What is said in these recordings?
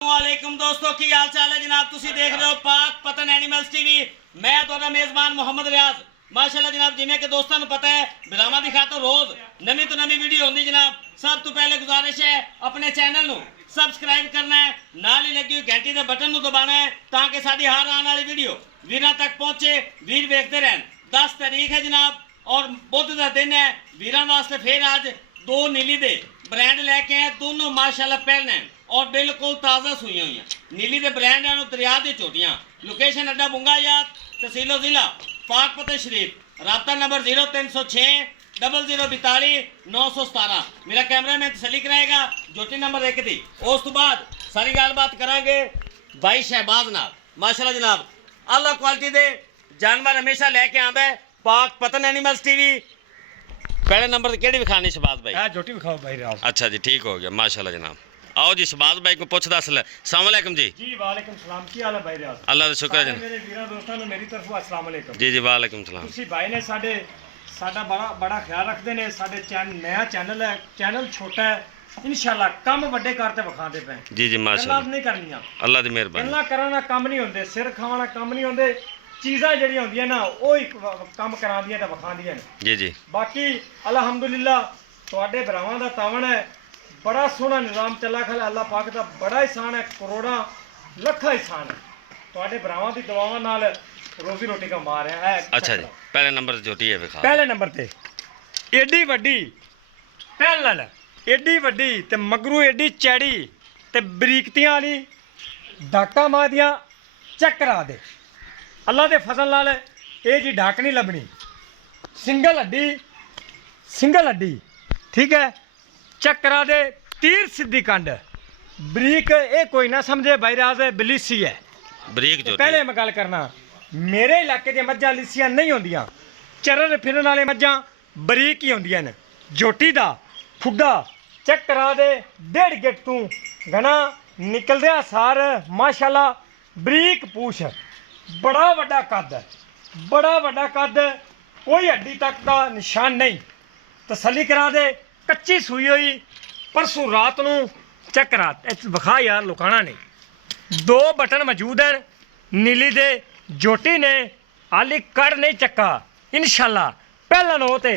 वालेकुम दोस्तों की हाल चाल है जनाब। तुसी देख रहे हो पाक पतन एनिमल्स टीवी। मैं तुहाडा मेज़बान मोहम्मद रियाज। माशाल्लाह जनाब, जिमें कि दोस्तों को पता है बिरामा की खातर रोज़ नवी तो नवी वीडियो होंगी जनाब। सब तो पहले गुजारिश है अपने चैनल को सबसक्राइब करना है, नाल ही लगी हुई घंटी के बटन को दबाना है ताकि साड़ी हर आने वाली वीडियो वीरां तक पहुँचे, वीर देखते रहन। 10 तारीख है जनाब और बुध का दिन है। वीरां वास्ते फिर आज दो नीली दे ब्रांड लैके आए, दोनों माशाल्लाह पहले हैं और बिल्कुल ताज़ा सुई हुई हैं। नीली के ब्रांड हैं दरिया की चोटियाँ। लोकेशन अड्डा बुंगा याद, तहसीलो जिला पाक फतेह शरीफ। रबता नंबर 0306 0042 917। मेरा कैमरामैन तसली कराएगा जोटी नंबर 1 की। उस तो बाद सारी गलबात करांगे भाई शहबाज नाल। माशाल्लाह जनाब आला क्वालिटी दे जानवर हमेशा लैके आंदा है पाक पतन एनिमल्स टीवी। पहले नंबर केड़ी विखानी शहबाज भाई? जोटी विखाओ भाई राज। अच्छा जी, ठीक हो गया माशाल्लाह जनाब। आओ जी शहबाज भाई को पुछ दस ले। अस्सलाम वालेकुम जी। जी वालेकुम सलाम। की हाल है भाई रियाज? अल्लाह का शुक्र है जनाब। मेरे वीरां दोस्तां ਨੂੰ ਮੇਰੀ ਤਰਫੋਂ अस्सलाम वालेकुम। जी जी वालेकुम सलाम। ਤੁਸੀਂ ਭਾਈ ਨੇ ਸਾਡਾ ਬੜਾ ਖਿਆਲ ਰੱਖਦੇ ਨੇ। ਸਾਡੇ ਨया ਚੈਨਲ ਹੈ, ਚੈਨਲ ਛੋਟਾ ਹੈ, ਇਨਸ਼ਾਅੱਲਾ ਕੰਮ ਵੱਡੇ ਕਰਤੇ ਵਿਖਾਉਂਦੇ ਪਏ। जी जी माशाल्लाह, ਗੱਲਾਂ ਨਹੀਂ ਕਰਨੀਆਂ, अल्लाह दी मेहरबानी। ਗੱਲਾਂ ਕਰਨ ਦਾ ਕੰਮ ਨਹੀਂ ਹੁੰਦੇ, ਸਿਰ ਖਾਣ ਦਾ ਕੰਮ ਨਹੀਂ ਹੁੰਦੇ। ਚੀਜ਼ਾਂ ਜਿਹੜੀਆਂ ਹੁੰਦੀਆਂ ਨਾ ਉਹ ਹੀ ਕੰਮ ਕਰਾਉਂਦੀਆਂ ਤੇ ਵਿਖਾਉਂਦੀਆਂ ਨੇ। जी जी ਬਾਕੀ ਅਲਹਮਦੁਲਿਲਾ ਤੁਹਾਡੇ ਭਰਾਵਾਂ ਦਾ ਤਾਵਣ ਹੈ, बड़ा सोहना निज़ाम चला खल। अल्लाह पाक का बड़ा एहसान है, करोड़ा लखा एहसान है। तुहाडे भरावां दी दुआवां नाल रोजी रोटी का मार है। अच्छा जी, पहले नंबर जोटी है विखा। पहले नंबर ते एडी वड्डी पहल एडी वड्डी ते मगरू एडी चैड़ी ते बरीकतियां वाली डाका मादियां चेक करा दे। अल्लाह दे फजल नाल ये जी डाक नहीं लभनी। सिंगल हड्डी ठीक है, चक्करा दे तीर सीधी कंड बरीक। ये कोई ना समझे भाई राज बलीसी है बरीक जोटी। पहले मैं गल करना, मेरे इलाके दी मज्जां लिसियां नहीं होंदियां, चरन फिरन वाले मज्जां बरीक ही होंदियां न। जोटी दा खुड्डा चेक करा दे 1.5 गिट तू घना निकलदे सार माशाल्लाह बरीक पूछ, बड़ा वड्डा कद, बड़ा वड्डा कद, कोई हड्डी तक का निशान नहीं। तसल्ली करा दे, कच्ची सूई हुई परसों रात नू चेक करा विखा यार, लुकाना नहीं। 2 बटन मौजूद हैं नीली दे। जोटी ने हाली कड़ नहीं चक्का। इंशाल्लाह पहला नो ते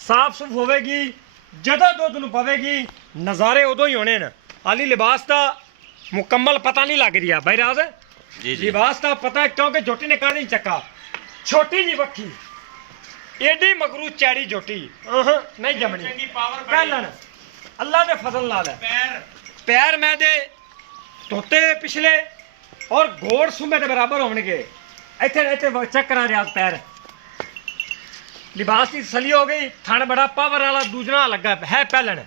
साफ सुफ होवेगी, जदों दुध नू पवेगी नज़ारे उदों ही होने न। हाली लिबास का मुकम्मल पता नहीं लग रहा भाई राज। जी जी लिबास का पता क्योंकि जोटी ने कड़ नहीं चक्का। छोटी जी वक्की एडी मगरू चैड़ी जोटी नहीं जमनी। पहलन अल्लाह दे फजल नाल पैर मैं दे तोते पिछले और घोड़ सुमे दे बराबर होणगे। इत्थे चेक करा रियाज पैर। लिबास की तसली हो गई, थन बड़ा पावर वाला दूजना लगा है। पहलन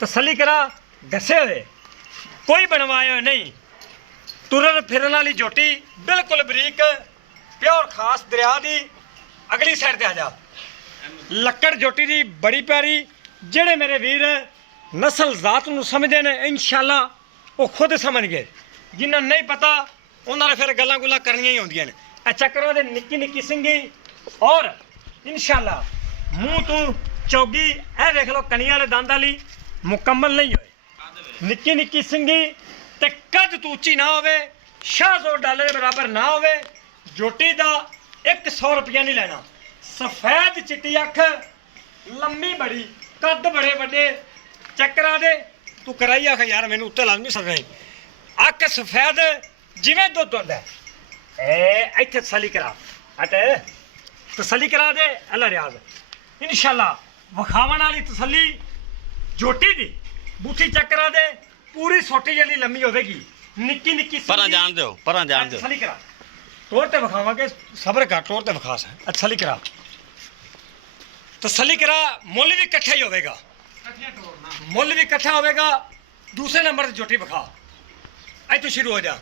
तसली करा, घसे हुए कोई बनवाए हुए नहीं। तुरन फिरन वाली जोटी बिल्कुल बरीक प्योर खास दरिया दी। अगली साइड ते आ जा। लक्कड़ जोटी दी बड़ी प्यारी। जेड़े मेरे वीर नस्ल जात नूं समझदे ने इंशाल्लाह वो खुद समझ गए, जिन्हां नहीं पता उन्हां फिर गल्लां गुल्लां करनियां ही होंदियां ने। चक्करां दे निक्की निक्की सिंगी और इंशाल्लाह मूँह तू चौगी ए देख लो कनियां वाले दंद वाली मुकम्मल नहीं होए। निक्की निक्की सिंगी ते कद तू उच्ची ना होवे, शाहजोर डाले दे बराबर ना होवे। जोटी दा 100 रुपया नहीं लेना। सफेद चिट्टी अख, लम्मी बड़ी, कद बड़े बड़े, चक्करा दे तू कराई आख यार मैनू उत्ते ला नहीं सकदा। अख सफेद जिवें दुध होंदा है। इत्थे तसली करा हट, तसली करा दे अल्लाह रियाज। इंशाल्लाह वखावन वाली तसली जोटी दी बूठी चक्करा दे पूरी सोटी जल्दी लम्मी होगी। निक्की निक्की परां जान दो, परां जान दो। तसली करा तोड़ ते विखावांगे, सबर कर, तोड़ ते विखा। तसली करा, तसली करा। मुल भी कट्ठा ही होगा, मुल भी कट्ठा होगा। दूसरे नंबर से जोटी विखा। अज तू शुरू हो जा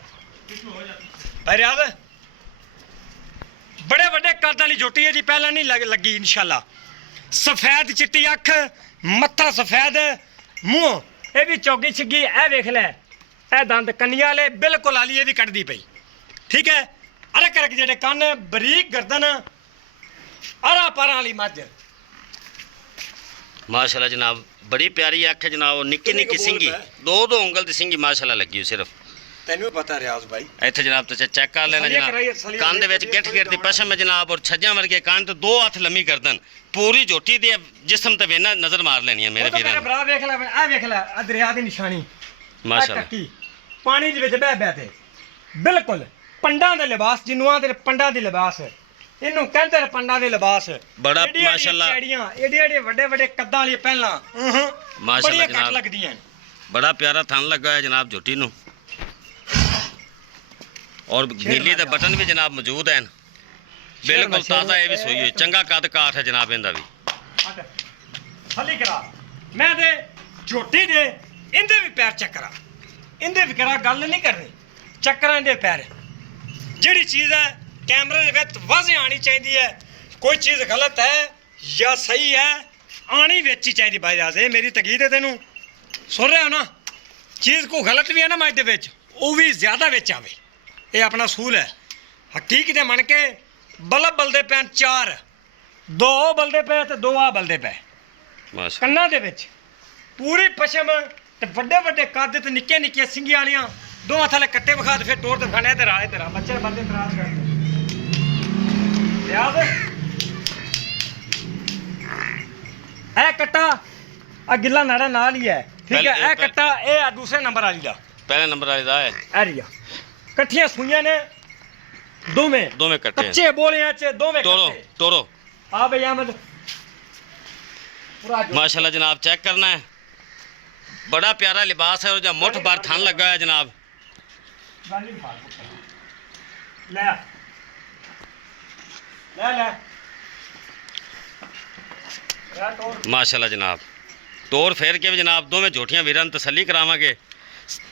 भाई रियाज। बड़े बड़े कद वाली जोटी है जी, पहला नहीं लगी इंशाल्लाह। सफेद चिट्टी अख, मत्था सफेद, मूँह ये भी चौगी छिगी। ए वेख लै ए दंद कन्निया वाले बिल्कुल आली ये भी कटदी पई। ठीक है, अरे करक जेडे कन बरीक गर्दन अरा पारा वाली मझ माशाल्लाह जनाब, बड़ी प्यारी अख है जनाब। निक्की निक्की सिंगी, 2 उंगल की सिंगी माशाल्लाह लगी सिर्फ। ਤੈਨੂੰ ਵੀ ਪਤਾ ਰਿਆਜ਼ ਭਾਈ ਇੱਥੇ ਜਨਾਬ ਤੁਸੀਂ ਚੈੱਕ ਕਰ ਲੈਣਾ ਸਲੀਆਂ ਕਰਾਈਏ, ਜਨਾਬ ਸਲੀਆਂ ਕੰਨ ਦੇ ਵਿੱਚ ਗਿੱਠ ਗਿੱਠ ਦੀ ਪਸ਼ਮ ਹੈ ਜਨਾਬ ਔਰ ਛੱਜਾਂ ਵਰਗੇ ਕੰਨ ਤੇ 2 ਹੱਥ ਲੰਮੀ ਗਰਦਨ ਪੂਰੀ ਝੋਟੀ ਦੇ ਜਿਸਮ ਤੇ ਵੇਨਾ ਨਜ਼ਰ ਮਾਰ ਲੈਣੀ ਹੈ ਮੇਰੇ ਉਹ ਤਾਂ ਵੀਰਾਂ ਮੇਰਾ ਨੇ ਭਰਾ ਵੇਖ ਲੈ ਆ ਵੇਖ ਲੈ ਆ ਦਰਿਆ ਦੀ ਨਿਸ਼ਾਨੀ ਮਾਸ਼ਾਅੱਲਾ ਟੱਕੀ ਪਾਣੀ ਦੇ ਵਿੱਚ ਬਹਿ ਬਹਿ ਤੇ ਬਿਲਕੁਲ ਪੰਡਾਂ ਦੇ ਲਿਬਾਸ ਜਿਹਨੂੰ ਆਂਦੇ ਪੰਡਾਂ ਦੇ ਲਿਬਾਸ ਇਹਨੂੰ ਕਹਿੰਦੇ ਨੇ ਪੰਡਾਂ ਦੇ ਲਿਬਾਸ ਬੜਾ ਏਡੀਆਂ ਮਾਸ਼ਾਅੱਲਾ ਚੈੜੀਆਂ ਏਡੇ ਵੱਡੇ ਵੱਡੇ ਕੱਦਾਂ ਵਾਲੀਆਂ ਪਹਿਲਾਂ ਮਾਸ਼ਾਅੱਲਾ ਬੜੀਆਂ ਕੱਟ ਜਨਾਬ ਲੱਗਦੀਆਂ ਬੜਾ ਪਿਆਰਾ ਥਣ ਲੱਗਾ ਹੈ ਜਨਾਬ ਝੋਟੀ ਨੂੰ ਔਰ ਨੀਲੀ ਦੇ ਬਟਨ ਵੀ ਜਨਾਬ ਮੌਜੂਦ ਹਨ ਬਿਲਕੁਲ ਤਾਜ਼ਾ ਇਹ ਵੀ ਸੋਈ ਹੋਈ ਚੰਗਾ ਕੱਦ ਕਾਠ ਹੈ ਜਨਾਬ ਇਹਦਾ ਵੀ ਹਲੀ ਕਰਾ ਮੈਂ ਤੇ ਝੋਟੀ ਦੇ ਇਹਦੇ ਵੀ ਪੈਰ ਚੱਕਰਾ ਇਹਦੇ ਵੀ ਕਰਾ ਗੱਲ ਨਹੀਂ ਕਰਨੀ ਚੱਕਰਾਂ ਦੇ ਪੈਰ ਜਿਹੜੀ ਚੀਜ਼ ਹੈ ਕੈਮਰੇ ਦੇ ਵਿੱਚ ਵਾਜ਼ਿਹ ਆਣੀ ਚਾਹੀਦੀ ਹੈ ਕੋਈ ਚੀਜ਼ ਗਲਤ ਹੈ ਜਾਂ ਸਹੀ ਹੈ ਆਣੀ ਵਿੱਚ ਹੀ ਚਾਹੀਦੀ ਬਾਈ ਰਾਜ਼ ਇਹ ਮੇਰੀ ਤਕੀਦ ਹੈ ਤੈਨੂੰ ਸੁਣ ਰਿਹਾ ਹੋ ਨਾ ਚੀਜ਼ ਕੋ ਗਲਤ ਵੀ ਹੈ ਨਾ ਮੱਝ ਦੇ ਵਿੱਚ ਉਹ ਵੀ ਜ਼ਿਆਦਾ ਵਿੱਚ ਆਵੇ ਇਹ ਆਪਣਾ ਅਸੂਲ ਹੈ ਹਕੀਕਤ ਦੇ ਮੰਨ ਕੇ ਬਲਬ ਬਲਦੇ ਪੈਣ 4 2 ਬਲਦੇ ਪਏ ਤੇ 2 ਆ ਬਲਦੇ ਪਏ ਮਾਸ਼ਾਅੱਲਾ ਕੰਨਾਂ ਦੇ ਵਿੱਚ ਪੂਰੀ ਪਸ਼ਮ ਤੇ ਵੱਡੇ ਵੱਡੇ ਕੱਦ ਤੇ ਨਿੱਕੇ ਨਿੱਕੇ ਸਿੰਗੀਆਂ ਵਾਲੀਆਂ ਦੋਹਾਂ ਥੱਲੇ ਕੱਟੇ ਵਿਖਾ ਤੇ ਫਿਰ ਟੋਰ ਤੇ ਖਾਣੇ ਤੇ ਰਾਹ ਤੇਰਾ ਬੱਚੇ ਬੰਦੇ ਤਰਾਜ਼ ਕਰਦੇ ਯਾਦ ਇਹ ਕੱਟਾ ਆ ਗਿੱਲਾ ਨਾੜਾ ਨਾਲ ਹੀ ਹੈ ਠੀਕ ਹੈ ਇਹ ਕੱਟਾ ਇਹ ਆ ਦੂਸਰੇ ਨੰਬਰ ਵਾਲੀ ਦਾ ਪਹਿਲੇ ਨੰਬਰ ਵਾਲੇ ਦਾ ਹੈ ਐਰੀਆ ਇਕੱਠੀਆਂ ਸੂਈਆਂ ਨੇ ਦੋਵੇਂ ਕੱਟੇ ਕੱਚੇ ਬੋਲਿਆਂ 'ਚ ਦੋਵੇਂ ਕੱਟੇ ਤੋਰੋ ਆ ਬਈ ਅਹਿਮਦ ਪੂਰਾ ਮਾਸ਼ਾਅੱਲਾ ਜਨਾਬ ਚੈੱਕ ਕਰਨਾ ਹੈ बड़ा प्यारा लिबास है और जब मुठ भर थन लगा है जनाब ले ले ले माशाल्लाह जनाब तोड़ फेर के भी जनाब दोवें झोटियां वीरां नूं तसल्ली करावांगे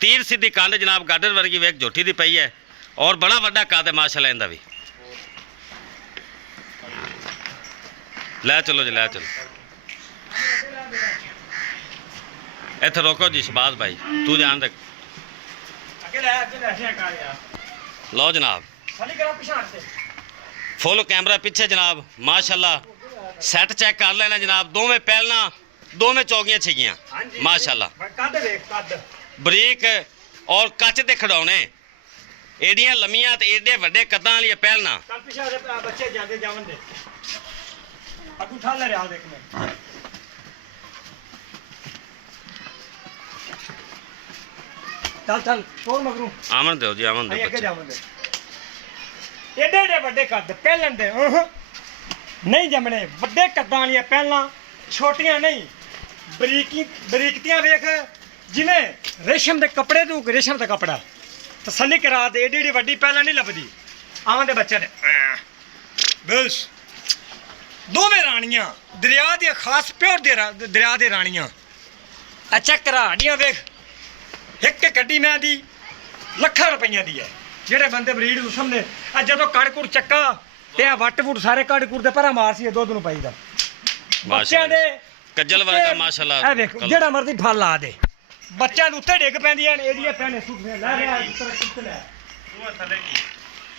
तीर सीधी कंध जनाब गाडर वर्गी वेख झोटी दी पई है और बड़ा वड्डा कद है माशाल्लाह इहदा भी लै चलो जी लै चलो इत्थे रोको जी शहबाज भाई तू ध्यान रख लो जनाब फुल कैमरा पीछे जनाब माशाल्लाह सैट चेक कर लेना जनाब दोवें पहलना दोवें चौगियां छिगियां माशाल्लाह बरीक और कच दे खिडौने एडियां लम्मियां ते एडे वड्डे कद्दां वाली पहलना बच्चे जांदे जावन दे अगू ठा ले रियाल देख मैं चल चल छोड़ मगरू आमन दो जी आमन दो अगे जावन दे एडे एडे वड्डे कद पहलन दे नहीं जमने वड्डे कद्दां वाली पहलां छोटियां नहीं बरीकतियां वेख जिवें रेशम दे कपड़े तू रेशम दा कपड़ा तसल्ली करा दे एडी एडी वड्डी पहलां नहीं लभदी आवन दे बच्चे ने बस दोवें रानियां दरिया दी खास प्योर दरिया दे रानियां अच्छा करा हड्डियां वेख एक गड्डी मैं दी ਲੱਖਾਂ ਰੁਪਈਆਂ ਦੀ ਹੈ ਜਿਹੜੇ ਬੰਦੇ ਬਰੀਡ ਨੂੰ ਸਮਝਦੇ ਆ ਜਦੋਂ ਕੜਕੁੜ ਚੱਕਾ ਤੇ ਆ ਵੱਟ ਵੁੱਟ ਸਾਰੇ ਕੜਕੁੜ ਦੇ ਪਰਾਂ ਮਾਰ ਸੀ ਦੁੱਧ ਨੂੰ ਪਾਈਦਾ ਬੱਚਿਆਂ ਦੇ ਕੱਜਲ ਵਰਗਾ ਮਾਸ਼ਾਅੱਲਾ ਇਹ ਵੇਖ ਜਿਹੜਾ ਮਰਜ਼ੀ ਫਲ ਲਾ ਦੇ ਬੱਚਿਆਂ ਦੇ ਉੱਤੇ ਡਿੱਗ ਪੈਂਦੀਆਂ ਨੇ ਇਹਦੀਆਂ ਭੈਣੇ ਸੁੱਕੀਆਂ ਲੈ ਰਿਹਾ ਇਸ ਤਰ੍ਹਾਂ ਕੁੱਤ ਲੈ ਦੋਵਾਂ ਥੱਲੇ ਕੀ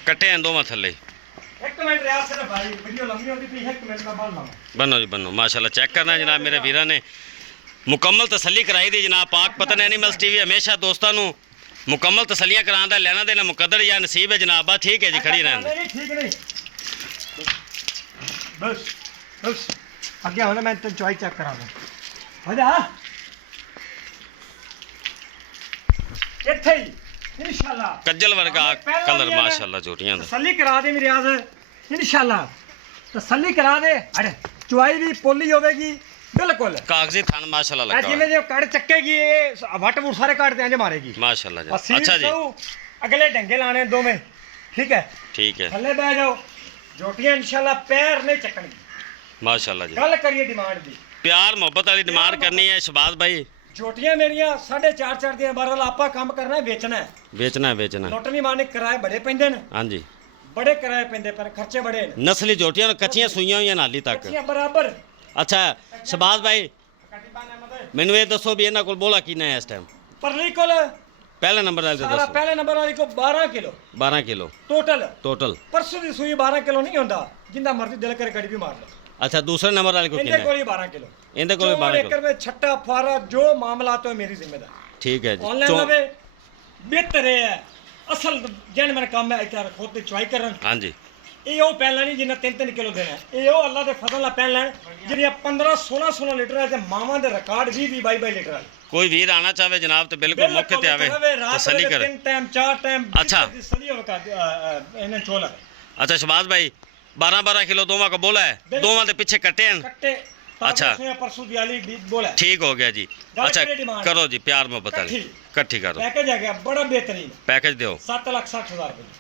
ਕੱਟੇ ਆਂ ਦੋਵਾਂ ਥੱਲੇ ਇੱਕ ਮਿੰਟ ਰਿਆਜ਼ ਸੇ ਭਾਈ ਵੀਡੀਓ ਲੰਮੀ ਹੁੰਦੀ ਪਈ ਇੱਕ ਮਿੰਟ ਦਾ ਬਾਲ ਲਾਵਾਂ बनो जी बनो माशाल्लाह चेक करना जनाब मेरे वीरा ने मुकम्मल तसल्ली कराई दी जनाब पाक पतन एनिमल्स टीवी हमेशा दोस्तों नूं मुकम्मल तसल्लियां करांदा लेना देना मुकद्दर या नसीब है जनाब बस ठीक है जी खड़ी रहन नहीं ठीक नहीं बस बस आगे होना मैं तो चॉइस चेक करा दूं हो जा इत्थे ही इंशाल्लाह कज्जल वर्गा कलर माशाल्लाह जोटियां दा तसल्ली करा दे मेरी रियाज इंशाल्लाह तसल्ली करा दे अरे चुआई भी पोली होवेगी बिल्कुल कागजी थान माशाल्लाह लगा जिवें जो कड़ चक्केगी ये वट वुट सारे काट ते इंज मारेगी माशाल्लाह जी अच्छा अच्छा जी अगले डंगे लाने दोवें ठीक है थल्ले बैठ जाओ जोटियां इंशाल्लाह पैर नहीं चकणगी माशाल्लाह जी गल करिए डिमांड दी प्यार मोहब्बत वाली डिमांड करनी है शहबाज भाई जोटियां मेरियां 4.5 ਦੀਆਂ ਬਰਲ ਆਪਾਂ ਕੰਮ ਕਰਨਾ ਹੈ ਵੇਚਣਾ बेचना ਲੁੱਟ ਨਹੀਂ ਮਾਰਨੀ ਕਿਰਾਏ ਬੜੇ ਪੈਂਦੇ ਨੇ हाँ जी ਬੜੇ ਕਿਰਾਏ ਪੈਂਦੇ ਪਰ ਖਰਚੇ ਬੜੇ ਨੇ नस्ली जोटियां कच्चियां सुइयां होईयां नाली तक ਕੱਚੀਆਂ ਬਰਾਬਰ अच्छा शहबाज भाई मैनू ये दसो भी इन्हां कोल बोला किन्ना है इस टाइम परली कोल पहले नंबर वाले सारा दसो पहले नंबर वाली को 12 किलो 12 किलो टोटल परसों ਦੀ ਸੂਈ 12 ਕਿਲੋ ਨਹੀਂ ਹੁੰਦਾ ਜਿੰਦਾ ਮਰਜ਼ੀ ਦਿਲ ਕਰੇ ਕੜੀ ਵੀ ਮਾਰ ਲਓ अच्छा दूसरे नंबर वाले को इनके किन्ना कोल ही 12 किलो इनके कोल 12 किलो में छट्टा फुआरा जो मामला तो मेरी जिम्मेदारी ठीक है जी ऑनलाइन लवे ਬਿਹਤਰ ਹੈ ਅਸਲ ਜਨ ਮੇਰਾ ਕੰਮ ਹੈ ਇੱਥੇ ਖੁਦ ਤੇ ਚੁਆਈ ਕਰਨ ਹਾਂਜੀ ਇਹ ਉਹ ਪਹਿਲਾਂ ਨਹੀਂ ਜਿੰਨਾ 3-3 ਕਿਲੋ ਦੇਣਾ ਇਹ ਉਹ ਅੱਲਾ ਦੇ ਫਜ਼ਲ ਨਾਲ ਪਹਿਲਾਂ ਜਿਹੜੀਆਂ 15-16 ਲੀਟਰ ਹੈ ਤੇ ਮਾਵਾਂ ਦੇ ਰਿਕਾਰਡ 20-22 ਲੀਟਰ ਹੈ ਕੋਈ ਵੀਰ ਆਣਾ ਚਾਹਵੇ ਜਨਾਬ ਤੇ ਬਿਲਕੁਲ ਮੌਕੇ ਤੇ ਆਵੇ ਤਸੱਲੀ ਕਰੇ 3 ਟਾਈਮ 4 ਟਾਈਮ अच्छा। ਤਸੱਲੀ ਹੋਵੇ ਇਹਨਾਂ ਚੋਲਾ अच्छा शहबाज भाई 12-12 किलो दोवां का बोला है बिल्कुल। दोवां दे पीछे कट्टे हैं ਕੱਟੇ अच्छा। परसों दियाली बोला ठीक हो गया जी गल अच्छा केड़ी डिमांड करो जी प्यार मोहब्बत वाली कट्ठी। कट्ठी करो पैकेज आ गया बड़ा बेहतरीन पैकेज दो 7,60,000 रुपये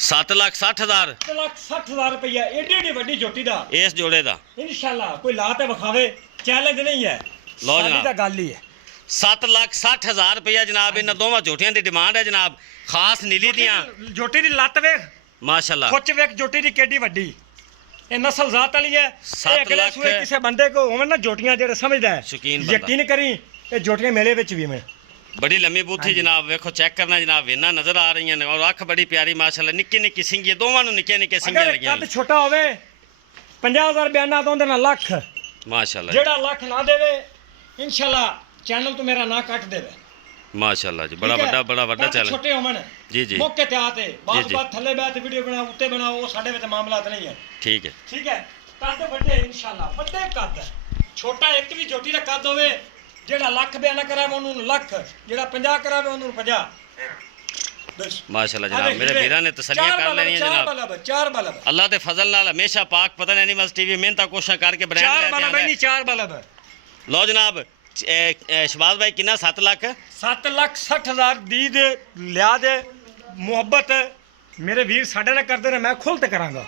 7,60,000 7,60,000 रुपया एडी एडी वड्डी झोटी दा इस जोड़े दा इंशाल्लाह कोई ला ते विखावे चैलेंज नहीं है लो साडी जनाब। तां गल ही है 7,60,000 रुपया जनाब इन दोवां झोटियां दी डिमांड है जनाब खास नीली दियां झोटी दी लत वेख माशाल्लाह खुच वेख झोटी दी केडी वड्डी ਇਹ ਨਸਲ ਜ਼ਾਤ ਵਾਲੀ ਹੈ ਸੱਤ ਇਹ ਅਗਲੇ ਲੱਖ ਸੂਏ ਕਿਸੇ ਬੰਦੇ ਕੋ ਹੋਵੇ ਨਾ ਝੋਟੀਆਂ ਜਿਹੜੇ ਸਮਝਦਾ ਹੈ ਸ਼ੌਕੀਨ ਬੰਦਾ। ਯਕੀਨ ਕਰੀ ਇਹ ਝੋਟੀਆਂ ਮੇਲੇ ਵਿੱਚ ਵੀ ਮੈਂ बड़ी लम्बी बूथी जनाब वेखो चेक करना जनाब वेना नजर आ रही हैं और अख बड़ी प्यारी माशाल्लाह निक्की निक्की सिंगी दोवां नूं निक्के निक्के सिंगियां ਅਗਰ लगियां ਕੱਦ ਛੋਟਾ ਹੋਵੇ 50,000 ਬਿਆਨਾ ਤੋਂ ਉਹਦੇ ਨਾਲ ਲੱਖ माशाल्लाह ਜਿਹੜਾ ਲੱਖ ਨਾ ਦੇਵੇ ਇਨਸ਼ਾਅੱਲਾ ਚੈਨਲ ਤੋਂ ਮੇਰਾ ਨਾਂ ਕੱਟ ਦੇਵੇ माशाल्लाह जी बड़ा ਠੀਕ ਹੈ? बड़ा ਕੱਦ चैलेंज ਛੋਟੇ ਹੋਵਣ जी जी ਮੌਕੇ ਤੇ ਆਤੇ ਜੀ, ਬਾਤ ਜੀ। ਬਾਤ ਥੱਲੇ ਬੈਠ ਵੀਡੀਓ ਬਣਾਓ ਉੱਤੇ ਬਣਾਓ ਉਹ ਸਾਡੇ ਵਿੱਚ ਮਾਮਲਾਤ ਨਹੀਂ ਹੈ ठीक है ਠੀਕ ਹੈ ਕੱਦ ਵੱਡੇ ਇਨਸ਼ਾਅੱਲਾ ਵੱਡੇ ਕੱਦ ਛੋਟਾ ਇੱਕ ਵੀ ਝੋਟੀ ਦਾ ਕੱਦ ਹੋਵੇ ਜਿਹੜਾ ਲੱਖ ਬਿਆਨਾ ਕਰਾਵੇ ਉਹਨੂੰ ਲੱਖ ਜਿਹੜਾ 50 ਕਰਾਵੇ ਉਹਨੂੰ 50 ਬਸ माशाल्लाह जनाब मेरे वीरां ने तसल्लियां कर लेनी है जनाब ਚਾਰ ਬਲਬ अल्लाह दे फजल नाल हमेशा पाक पतन एनिमल्स टीवी मेहनत कोशिश करके बनाया ਚਾਰ ਬਲਬ ਨਹੀਂ ਚਾਰ ਬਲਬ लो जनाब शहबाज भाई कितना 7 लाख 7,60,000 ਦੀ ਦੇ ਲਿਆ ਦੇ ਮੁਹੱਬਤ ਮੇਰੇ ਵੀਰ ਸਾਡੇ ਨਾਲ ਕਰਦੇ ਨੇ ਮੈਂ ਖੁੱਲ ਤੇ ਕਰਾਂਗਾ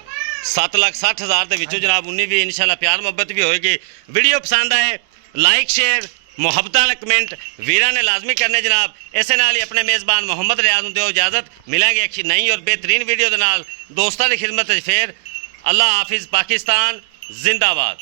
7,60,000 ਦੇ ਵਿੱਚੋਂ ਜਨਾਬ 19 ਵੀ ਇਨਸ਼ਾਅੱਲਾ ਪਿਆਰ ਮੁਹੱਬਤ ਵੀ ਹੋਏਗੀ ਵੀਡੀਓ ਪਸੰਦ ਆਏ ਲਾਈਕ ਸ਼ੇਅਰ ਮੁਹੱਬਤਾਂ ਨਾਲ ਕਮੈਂਟ ਵੀਰਾਂ ਨੇ ਲਾਜ਼ਮੀ ਕਰਨੇ ਜਨਾਬ ਇਸੇ ਨਾਲ ਹੀ ਆਪਣੇ ਮੇਜ਼ਬਾਨ ਮੁਹੰਮਦ ਰਿਆਜ਼ ਨੂੰ ਦਿਓ ਇਜਾਜ਼ਤ ਮਿਲਾਂਗੇ ਇੱਕ ਨਈ ਔਰ ਬਿਹਤਰੀਨ ਵੀਡੀਓ ਦੇ ਨਾਲ ਦੋਸਤਾਂ ਦੀ ਖਿਦਮਤ ਵਿੱਚ ਫੇਰ ਅੱਲਾ ਹਾਫਿਜ਼ ਪਾਕਿਸਤਾਨ ਜ਼ਿੰਦਾਬਾਦ